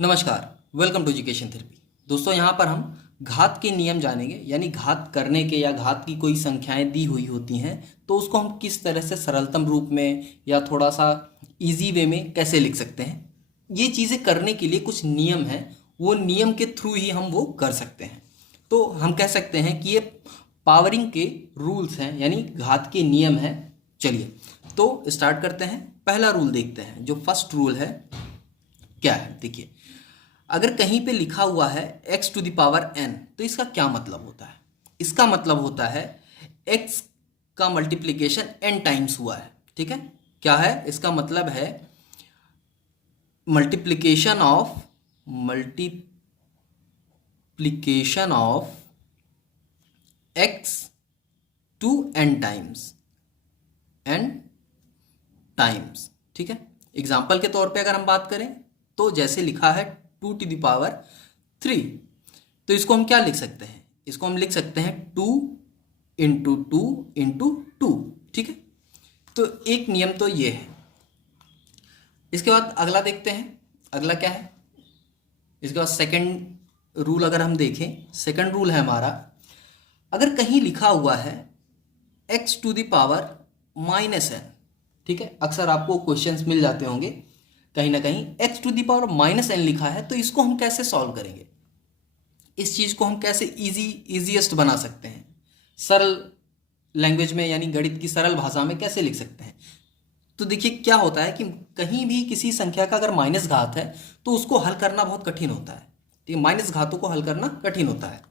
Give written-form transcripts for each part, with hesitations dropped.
नमस्कार, welcome to education therapy. दोस्तों, यहाँ पर हम घात के नियम जानेंगे, यानी घात करने के या घात की कोई संख्याएं दी हुई होती हैं तो उसको हम किस तरह से सरलतम रूप में या थोड़ा सा इजी वे में कैसे लिख सकते हैं। ये चीज़ें करने के लिए कुछ नियम हैं, वो नियम के थ्रू ही हम वो कर सकते हैं। तो हम कह सकते हैं कि ये पावरिंग के रूल्स हैं, यानी घात के नियम हैं। चलिए तो स्टार्ट करते हैं। पहला रूल देखते हैं। जो फर्स्ट रूल है क्या है, देखिए। अगर कहीं पे लिखा हुआ है x to the power n, तो इसका क्या मतलब होता है? इसका मतलब होता है x का मल्टीप्लिकेशन n टाइम्स हुआ है। ठीक है, क्या है इसका मतलब है multiplication of x to n times. ठीक है, एग्जाम्पल के तौर पे अगर हम बात करें तो जैसे लिखा है 2 टू द पावर 3, तो इसको हम क्या लिख सकते हैं? इसको हम लिख सकते हैं 2 इंटू 2 इंटू 2। ठीक है, तो एक नियम तो ये है। इसके बाद अगला देखते हैं। अगला क्या है? इसके बाद सेकंड रूल अगर हम देखें, सेकंड रूल है हमारा, अगर कहीं लिखा हुआ है x to the power -n। ठीक है, अक्सर आपको क्वेश्चंस मिल जाते होंगे कहीं ना कहीं x to the power -n लिखा है, तो इसको हम कैसे सॉल्व करेंगे? इस चीज को हम कैसे इजीएस्ट बना सकते हैं? सरल लैंग्वेज में, यानी गणित की सरल भाषा में कैसे लिख सकते हैं? तो देखिए क्या होता है कि कहीं भी किसी संख्या का अगर माइनस घात है तो उसको हल करना बहुत कठिन होता है। ठीक है, माइनस घातों को हल करना कठिन होता है।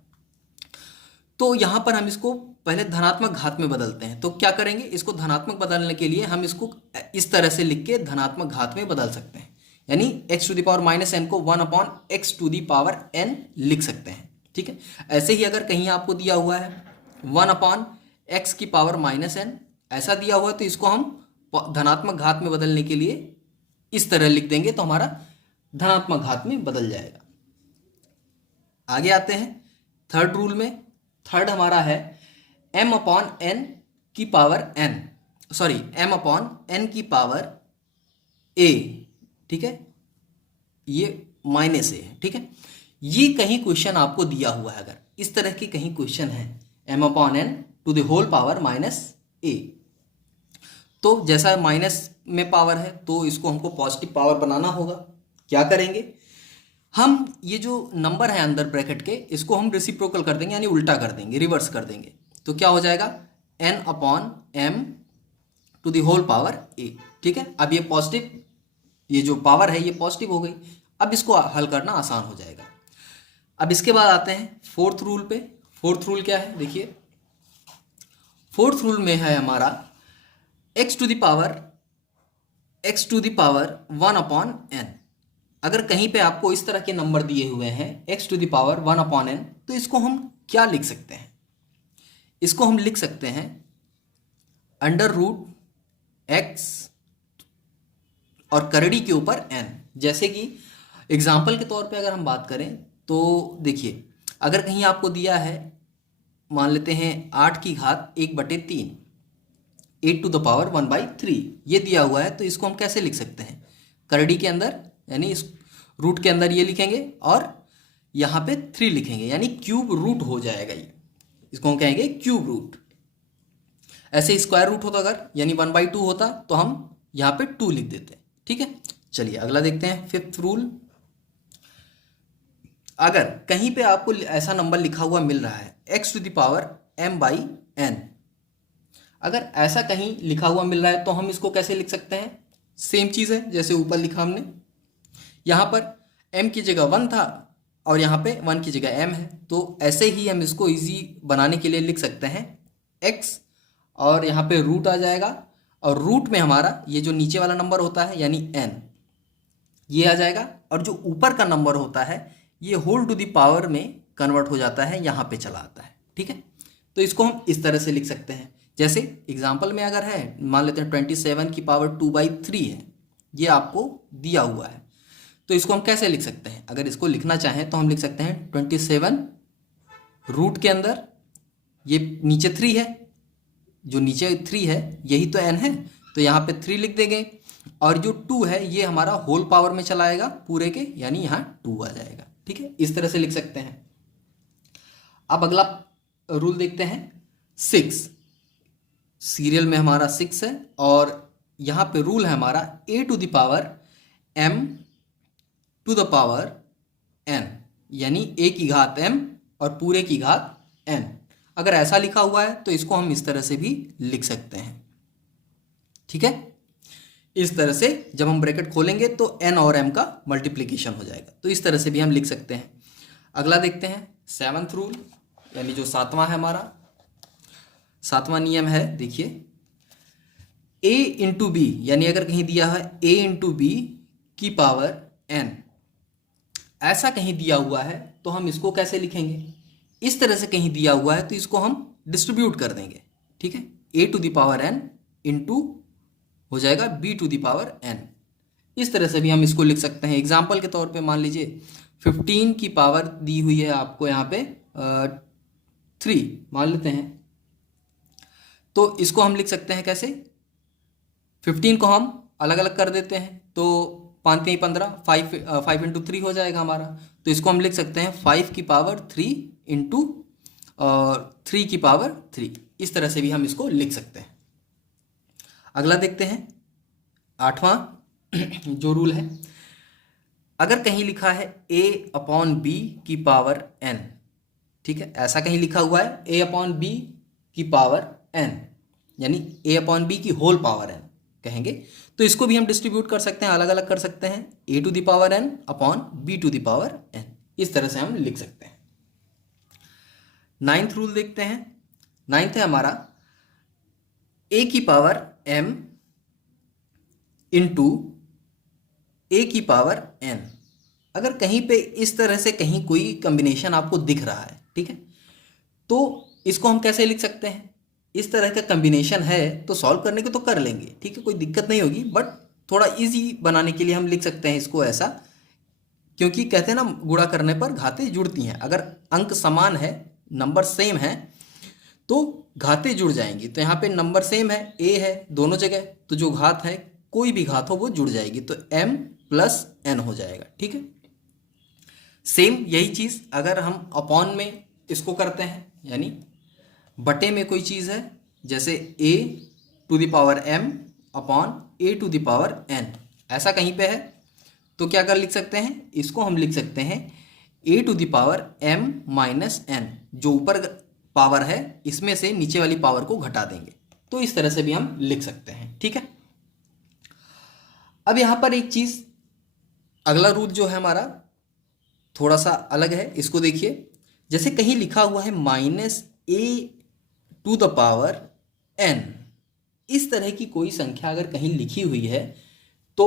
तो यहां पर हम इसको पहले धनात्मक घात में बदलते हैं। तो क्या करेंगे? इसको धनात्मक बदलने के लिए हम इसको इस तरह से लिख के धनात्मक घात में बदल सकते हैं, यानी x to the power -n को 1/x to the power n लिख सकते हैं। ठीक है, ऐसे ही अगर कहीं आपको दिया हुआ है 1/x की पावर -n, ऐसा दिया हुआ है, तो इसको हम धनात्मक घात में बदलने के लिए इस तरह लिख देंगे, तो हमारा धनात्मक घात में बदल जाएगा। आगे आते हैं थर्ड रूल में। थर्ड हमारा है m/n की पावर n, सॉरी m/n की पावर a। ठीक है, ये -a है। ठीक है, ये कहीं क्वेश्चन आपको दिया हुआ है, अगर इस तरह के कहीं क्वेश्चन है m/n to the whole power -a, तो जैसा माइनस में पावर है तो इसको हमको पॉजिटिव पावर बनाना होगा। क्या करेंगे? हम ये जो नंबर है अंदर ब्रैकेट के, इसको हम रेसिप्रोकल कर देंगे, यानी उल्टा कर देंगे, रिवर्स कर देंगे। तो क्या हो जाएगा? n/m to the whole power a। ठीक है, अब ये पॉजिटिव, ये जो पावर है ये पॉजिटिव हो गई। अब इसको हल करना आसान हो जाएगा। अब इसके बाद आते हैं फोर्थ रूल पे। फोर्थ रूल क्या है? देखिए, फोर्थ रूल में है हमारा x to the power 1/n। अगर कहीं पे आपको इस तरह के नंबर दिए हुए हैं x to the power 1/n, तो इसको हम क्या लिख सकते हैं? इसको हम लिख सकते हैं √x और करड़ी के ऊपर n। जैसे कि एग्जाम्पल के तौर पे अगर हम बात करें तो देखिए, अगर कहीं आपको दिया है, मान लेते हैं 8 की घात 1/3, 8 टू द पावर 1/3 ये दिया हुआ है, तो इसको हम कैसे लिख सकते हैं? करड़ी के अंदर, यानी इस रूट के अंदर ये लिखेंगे और यहाँ पे 3 लिखेंगे, यानी क्यूब रूट हो जाएगा ये। इसको हम कहेंगे क्यूब रूट। ऐसे स्क्वायर रूट होता अगर, यानी 1/2 होता, तो हम यहाँ पे 2 लिख देते हैं। ठीक है, चलिए अगला देखते हैं, फिफ्थ रूल। अगर कहीं पे आपको ऐसा नंबर लिखा हुआ मिल रहा है x to the power m/n, अगर ऐसा कहीं लिखा हुआ मिल रहा है तो हम इसको कैसे लिख सकते हैं? सेम चीज़ है जैसे ऊपर लिखा हमने। यहाँ पर m की जगह 1 था और यहाँ पे 1 की जगह m है, तो ऐसे ही हम इसको इजी बनाने के लिए लिख सकते हैं x और यहाँ पे रूट आ जाएगा, और रूट में हमारा ये जो नीचे वाला नंबर होता है यानी n, ये आ जाएगा, और जो ऊपर का नंबर होता है ये होल टू द पावर में कन्वर्ट हो जाता है, यहाँ पे चला आता है। ठीक है, तो इसको हम इस तरह से लिख सकते हैं। जैसे एग्जाम्पल में अगर है, मान लेते हैं 27 की पावर 2/3 है, ये आपको दिया हुआ है, तो इसको हम कैसे लिख सकते हैं? अगर इसको लिखना चाहें तो हम लिख सकते हैं 27 रूट के अंदर, ये नीचे 3 है, जो नीचे 3 है यही तो n है, तो यहाँ पे 3 लिख देंगे, और जो 2 है ये हमारा होल पावर में चला आएगा पूरे के, यानी यहाँ 2 आ जाएगा। ठीक है, इस तरह से लिख सकते हैं। अब अगला रूल देखते हैं 6। सीरियल में हमारा 6 है और यहाँ पे रूल है हमारा a to the power m to the power n, यानी a की घात m और पूरे की घात n। अगर ऐसा लिखा हुआ है तो इसको हम इस तरह से भी लिख सकते हैं। ठीक है, इस तरह से जब हम ब्रैकेट खोलेंगे तो n और m का मल्टीप्लिकेशन हो जाएगा, तो इस तरह से भी हम लिख सकते हैं। अगला देखते हैं 7th रूल, यानी जो 7वां है हमारा 7वां नियम है। देखिए a इंटू बी, यानी अगर कहीं दिया है a इंटू बी की पावर n, ऐसा कहीं दिया हुआ है तो हम इसको कैसे लिखेंगे? इस तरह से कहीं दिया हुआ है तो इसको हम डिस्ट्रीब्यूट कर देंगे। ठीक है, a to the power n into हो जाएगा b to the power n। इस तरह से भी हम इसको लिख सकते हैं। एग्जाम्पल के तौर पे मान लीजिए 15 की पावर दी हुई है आपको यहाँ पे 3 मान लेते हैं, तो इसको हम लिख सकते हैं कैसे? 15 को हम अलग अलग कर देते हैं तो 5 3 15, 5 इंटू 3 हो जाएगा हमारा, तो इसको हम लिख सकते हैं 5 की पावर 3 इंटू 3 की पावर 3। इस तरह से भी हम इसको लिख सकते हैं। अगला देखते हैं 8वां जो रूल है, अगर कहीं लिखा है a अपॉन बी की पावर n, ठीक है, ऐसा कहीं लिखा हुआ है a अपॉन बी की पावर n, यानी a अपॉन बी की होल पावर n कहेंगे, तो इसको भी हम डिस्ट्रीब्यूट कर सकते हैं, अलग अलग कर सकते हैं, a to the power n upon b to the power n। इस तरह से हम लिख सकते हैं। 9th रूल देखते हैं। 9th है हमारा a की पावर m इंटू a की पावर n। अगर कहीं पे इस तरह से कहीं कोई कॉम्बिनेशन आपको दिख रहा है, ठीक है, तो इसको हम कैसे लिख सकते हैं? इस तरह का कॉम्बिनेशन है तो सॉल्व करने के तो कर लेंगे, ठीक है, कोई दिक्कत नहीं होगी, बट थोड़ा इजी बनाने के लिए हम लिख सकते हैं इसको ऐसा, क्योंकि कहते हैं ना गुणा करने पर घातें जुड़ती हैं। अगर अंक समान है, नंबर सेम है, तो घातें जुड़ जाएंगी। तो यहाँ पे नंबर सेम है, a है दोनों जगह, तो जो घात है कोई भी घात हो वो जुड़ जाएगी, तो m प्लस n हो जाएगा। ठीक है, सेम यही चीज़ अगर हम अपॉन में इसको करते हैं, यानी बटे में कोई चीज़ है, जैसे a to the power m upon a to the power n, ऐसा कहीं पे है, तो क्या कर लिख सकते हैं? इसको हम लिख सकते हैं a to the power m minus n, जो ऊपर पावर है इसमें से नीचे वाली पावर को घटा देंगे, तो इस तरह से भी हम लिख सकते हैं। ठीक है, अब यहाँ पर एक चीज़, अगला रूल जो है हमारा थोड़ा सा अलग है, इसको देखिए। जैसे कहीं लिखा हुआ है minus a to the power n, इस तरह की कोई संख्या अगर कहीं लिखी हुई है तो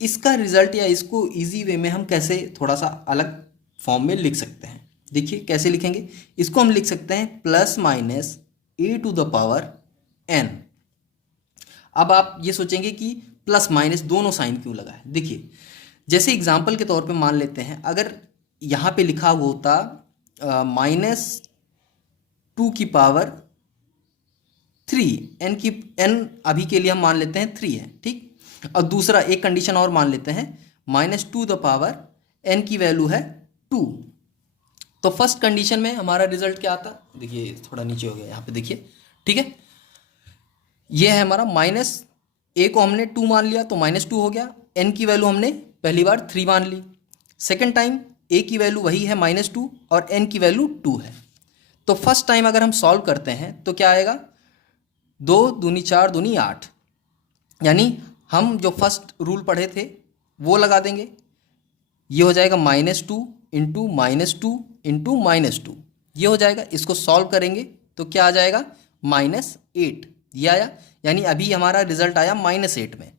इसका रिजल्ट या इसको इजी वे में हम कैसे थोड़ा सा अलग फॉर्म में लिख सकते हैं। देखिए कैसे लिखेंगे, इसको हम लिख सकते हैं plus minus a to the power n। अब आप ये सोचेंगे कि प्लस माइनस दोनों साइन क्यों लगा है। देखिए जैसे एग्जाम्पल के तौर पे मान लेते हैं, अगर यहाँ पे लिखा हुआ होता माइनस 2 की पावर 3, n अभी के लिए हम मान लेते हैं 3 है, ठीक। और दूसरा एक कंडीशन और मान लेते हैं, माइनस 2 द पावर n की वैल्यू है 2। तो फर्स्ट कंडीशन में हमारा रिजल्ट क्या आता? देखिए थोड़ा नीचे हो गया यहाँ पे, देखिए, ठीक है, ये है हमारा माइनस a को हमने 2 मान लिया तो माइनस 2 हो गया, n की वैल्यू हमने पहली बार 3 मान ली, सेकेंड टाइम a की वैल्यू वही है माइनस 2 और n की वैल्यू 2 है। तो फर्स्ट टाइम अगर हम सॉल्व करते हैं तो क्या आएगा, 2 दूनी 4 दूनी 8, यानी हम जो फर्स्ट रूल पढ़े थे वो लगा देंगे, ये हो जाएगा minus 2 into minus 2 into minus 2, ये हो जाएगा। इसको सॉल्व करेंगे तो क्या आ जाएगा, -8, ये आया, यानी अभी हमारा रिजल्ट आया -8 में।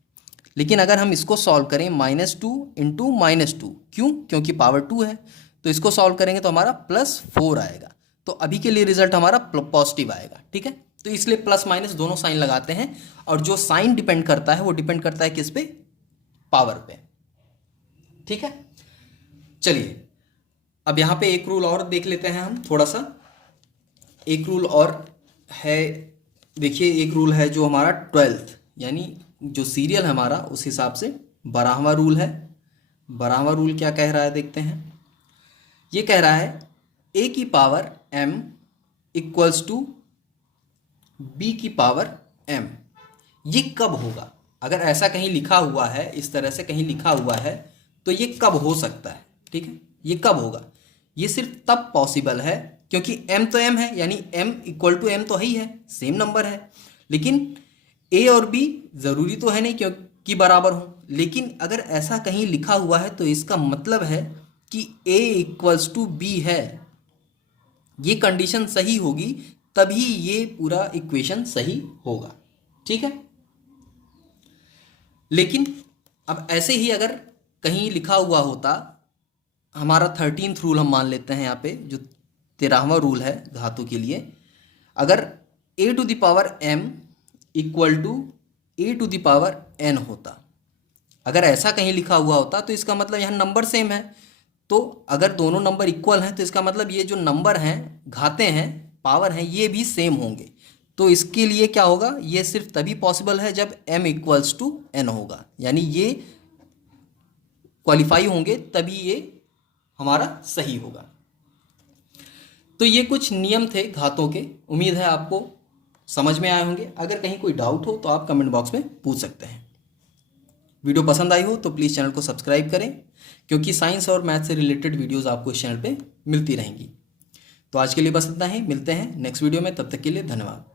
लेकिन अगर हम इसको सॉल्व करें -2 इंटू -2, क्यों? क्योंकि पावर 2 है, तो इसको सॉल्व करेंगे तो हमारा +4 आएगा। तो अभी के लिए रिजल्ट हमारा पॉजिटिव आएगा, ठीक है। तो इसलिए प्लस माइनस दोनों साइन लगाते हैं, और जो साइन डिपेंड करता है वो डिपेंड करता है किस पे, पावर पे, ठीक है। चलिए अब यहाँ पे एक रूल और देख लेते हैं हम थोड़ा सा। एक रूल और है, देखिए एक रूल है जो हमारा 12th यानी जो सीरियल हमारा उस हिसाब से 12वां रूल है। 12वां रूल क्या कह रहा है देखते हैं। ये कह रहा है a की power m equals to b की पावर m। ये कब होगा? अगर ऐसा कहीं लिखा हुआ है, इस तरह से कहीं लिखा हुआ है, तो ये कब हो सकता है? ठीक है, ये कब होगा? ये सिर्फ तब पॉसिबल है क्योंकि m तो m है, यानी m इक्वल टू m तो है ही है, सेम नंबर है। लेकिन a और b ज़रूरी तो है नहीं क्योंकि बराबर हो। लेकिन अगर ऐसा कहीं लिखा हुआ है तो इसका मतलब है कि a इक्वल्स टू b है। ये कंडीशन सही होगी तभी ये पूरा इक्वेशन सही होगा। ठीक है, लेकिन अब ऐसे ही अगर कहीं लिखा हुआ होता, हमारा 13th रूल हम मान लेते हैं यहाँ पे, जो 13वां रूल है घातों के लिए, अगर a to the power m equal to a to the power n होता, अगर ऐसा कहीं लिखा हुआ होता तो इसका मतलब यहाँ नंबर सेम है। तो अगर दोनों नंबर इक्वल हैं तो इसका मतलब ये जो नंबर हैं, घाते हैं, पावर हैं, ये भी सेम होंगे। तो इसके लिए क्या होगा? ये सिर्फ तभी पॉसिबल है जब m इक्वल्स टू n होगा, यानी ये क्वालिफाई होंगे तभी ये हमारा सही होगा। तो ये कुछ नियम थे घातों के। उम्मीद है आपको समझ में आए होंगे। अगर कहीं कोई डाउट हो तो आप कमेंट बॉक्स में पूछ सकते हैं। वीडियो पसंद आई हो तो प्लीज़ चैनल को सब्सक्राइब करें, क्योंकि साइंस और मैथ से रिलेटेड वीडियोस आपको इस चैनल पे मिलती रहेंगी। तो आज के लिए बस इतना ही, मिलते हैं नेक्स्ट वीडियो में, तब तक के लिए धन्यवाद।